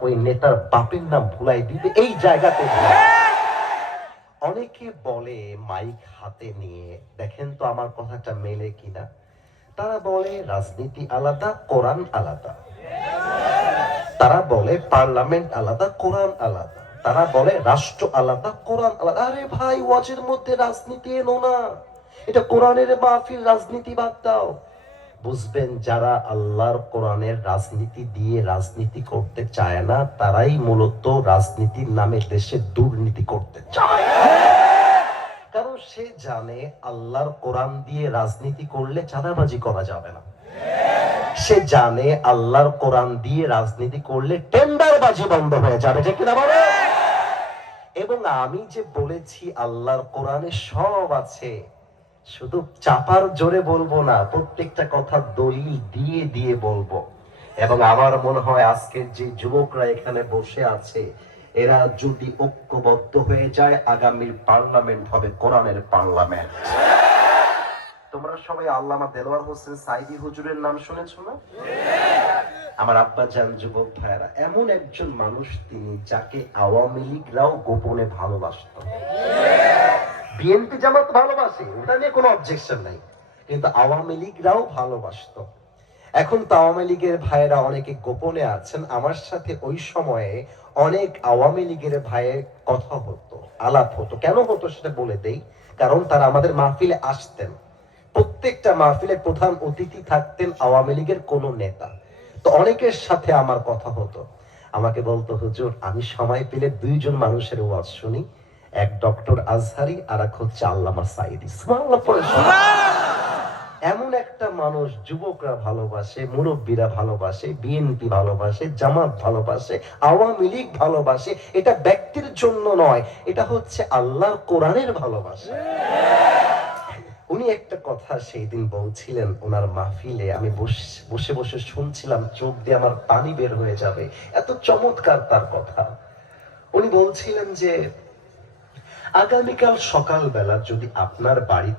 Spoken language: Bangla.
ওই নেতার বাপের নাম ভুলাই দিবে এই জায়গাতে। অনেকে বলে মাইক হাতে নিয়ে, দেখেন তো আমার কথাটা মেলে কিনা। তারা বলে রাজনীতি আলাদা, কোরআন আলাদা। তারা বলে পার্লামেন্ট আলাদা, কোরআন আলাদা। তারা বলে রাষ্ট্র আলাদা, কোরআন আলাদা। আরে ভাই, ওয়াজের মধ্যে রাজনীতি এনো না। এটা কোরআনের মাহফিল রাজনীতি বাদ দাও। বুঝবেন, যারা আল্লাহর কোরআনের রাজনীতি দিয়ে রাজনীতি করতে চায় না, তারাই মূলত রাজনীতির নামে দেশে দুর্নীতি করতে চায়। কারণ সে জানে আল্লাহর কোরআন দিয়ে রাজনীতি করলে চাঁদাবাজি করা যাবে না। সে জানে আল্লাহর কোরআন দিয়ে রাজনীতি করলে টেন্ডারবাজি বন্ধ হয়ে যাবে যে কিনা বলে? এবং আমি যে বলেছি, আল্লাহর কোরআনে সব আছে শুধু চাপার জোরে বলব না, প্রত্যেকটা কথা দলিল দিয়ে দিয়ে বলব। এবং আমার মনে হয় আজকের যে যুবকরা এখানে বসে আছে, এরা যদি ঐক্যবদ্ধ হয়ে যায়, আগামীর পার্লামেন্ট হবে কোরআনের পার্লামেন্ট। তোমরা সবাই আল্লামা দেলোয়ার হোসেন সাইদি হুজুরের নাম শুনেছো না? আমার আব্বা যান, যুবক ভাইয়েরা, এমন একজন মানুষ তিনি যাকে আওয়ামী লীগরাও গোপনে ভালোবাসত। বিএনপি জামাত ভালোবাসে ওটা নিয়ে কোনো অবজেকশন নাই। কিন্তু আওয়ামী লীগরাও ভালোবাসত। এখন তো আওয়ামী লীগের ভাইয়েরা অনেকে গোপনে আছেন। আমার সাথে ওই সময়ে অনেক আওয়ামী লীগের ভাইয়ের কথা হতো, আলাপ হতো। কেন হতো সেটা বলে দেই, কারণ তারা আমাদের মাহফিলে আসতেন। প্রত্যেকটা মাহফিলে প্রধান অতিথি থাকতেন আওয়ামী লীগের কোন নেতা। তো অনেকের সাথে আমার কথা হতো। আমাকে বলতো, হুজুর, আমি সময় পেলে দুইজন মানুষের ওয়াজ শুনি। এক ডক্টর আজহারি আর এক হচ্ছে আল্লামা সাইদি। এমন একটা মানুষ যুবকরা ভালোবাসে মুরব্বীরা ভালোবাসে বিএনপি ভালোবাসে জামাত ভালোবাসে আওয়ামী লীগ ভালোবাসে এটা ব্যক্তির জন্য নয় এটা হচ্ছে আল্লাহ কোরআনের ভালোবাসা। উনি একটা কথা সেই দিন বলছিলেন ওনার মাহফিলে আমি বস- বসে বসে শুনছিলাম চোখ দিয়ে আমার পানি বের হয়ে যাবে এত চমৎকার তার কথা। উনি বলছিলেন যে আগামীকাল সকালবেলা যদি আপনার বাড়ি